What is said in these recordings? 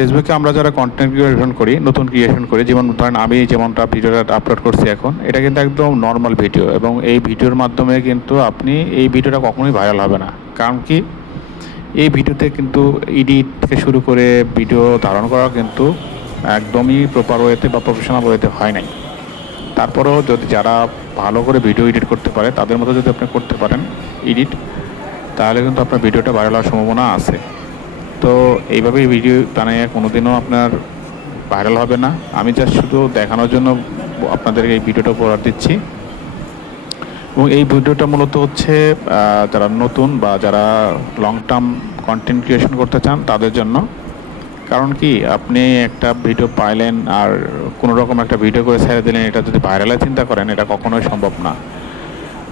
ফেসবুকে আমরা যারা কন্টেন্ট ক্রিয়েশন করি, নতুন ক্রিয়েশন করি, যেমন ধরেন আমি যেমনটা ভিডিওটা আপলোড করছি এখন, এটা কিন্তু একদম নর্মাল ভিডিও এবং এই ভিডিওর মাধ্যমে কিন্তু আপনি এই ভিডিওটা কখনোই ভাইরাল হবে না। কারণ কি, এই ভিডিওতে কিন্তু এডিট থেকে শুরু করে ভিডিও ধারণ করা কিন্তু একদমই প্রপার ওয়েতে বা প্রফেশনাল ওয়েতে হয় নাই। তারপরেও যদি যারা ভালো করে ভিডিও এডিট করতে পারে, তাদের মতো যদি আপনি করতে পারেন এডিট, তাহলে কিন্তু আপনার ভিডিওটা ভাইরাল হওয়ার সম্ভাবনা আছে। তো এইভাবেই ভিডিও বানিয়ে কোনোদিনও আপনার ভাইরাল হবে না। আমি জাস্ট শুধু দেখানোর জন্য আপনাদেরকে এই ভিডিওটা উপহার দিচ্ছি। এবং এই ভিডিওটা মূলত হচ্ছে যারা নতুন বা যারা লং টার্ম কন্টেন্ট ক্রিয়েশন করতে চান তাদের জন্য। কারণ কি, আপনি একটা ভিডিও পাইলেন আর কোনো রকম একটা ভিডিও করে ছেড়ে দিলেন, এটা যদি ভাইরালের চিন্তা করেন, এটা কখনোই সম্ভব না।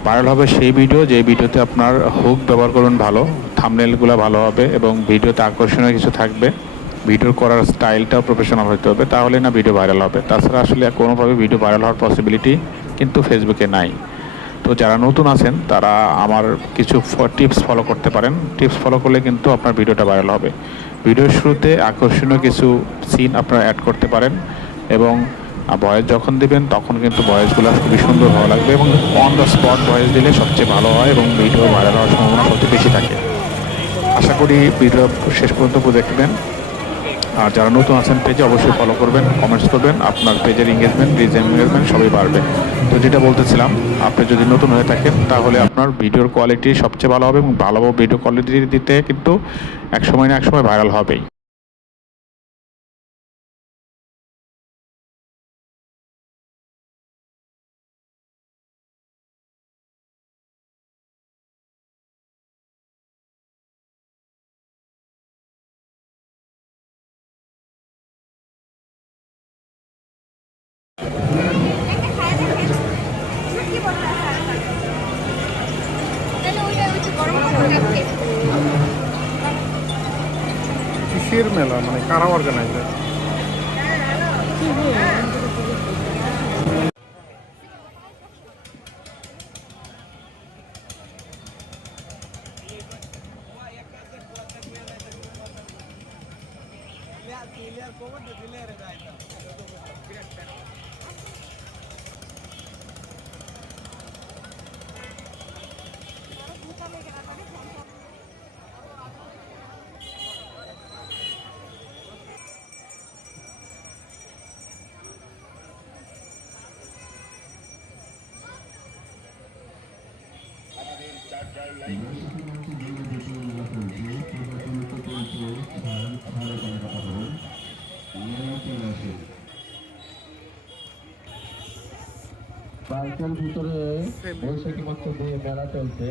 ভাইরাল হবে সেই ভিডিও যে ভিডিওতে আপনার হুক ব্যবহার করবেন ভালো, থাম্বনেলগুলো ভালো হবে এবং ভিডিওতে আকর্ষণীয় কিছু থাকবে, ভিডিও করার স্টাইলটাও প্রফেশনাল হতে হবে, তাহলে না ভিডিও ভাইরাল হবে। তাছাড়া আসলে কোনোভাবে ভিডিও ভাইরাল হওয়ার পসিবিলিটি কিন্তু ফেসবুকে নাই। তো যারা নতুন আছেন তারা আমার কিছু টিপস ফলো করতে পারেন। টিপস ফলো করলে কিন্তু আপনার ভিডিওটা ভাইরাল হবে। ভিডিওর শুরুতে আকর্ষণীয় কিছু সিন আপনারা অ্যাড করতে পারেন এবং ভয়েস যখন দেবেন তখন কিন্তু ভয়েসগুলো খুবই সুন্দর হওয়া লাগবে এবং অন দ্য স্পট ভয়েস দিলে সবচেয়ে ভালো হয় এবং ভিডিও ভাইরাল হওয়ার সম্ভাবনা সবচেয়ে বেশি থাকে। আশা করি ভিডিও শেষ পর্যন্ত দেখবেন। আর যারা নতুন আছেন পেজে অবশ্যই ফলো করবেন, কমেন্টস করবেন, আপনার পেজের এঙ্গেজমেন্ট, রিচ এঙ্গেজমেন্ট সবই বাড়বে। তো যেটা বলতেছিলাম, আপনি যদি নতুন হয়ে থাকেন তাহলে আপনার ভিডিওর কোয়ালিটি সবচেয়ে ভালো হবে এবং ভালো ভিডিও কোয়ালিটি দিতে কিন্তু একসময় না একসময় ভাইরাল হবেই। কিসের মেলা, মানে কারা অর্গানাইজার? পার্কের ভিতরে বৈশাখী মঞ্চ দিয়ে মেলা চলছে।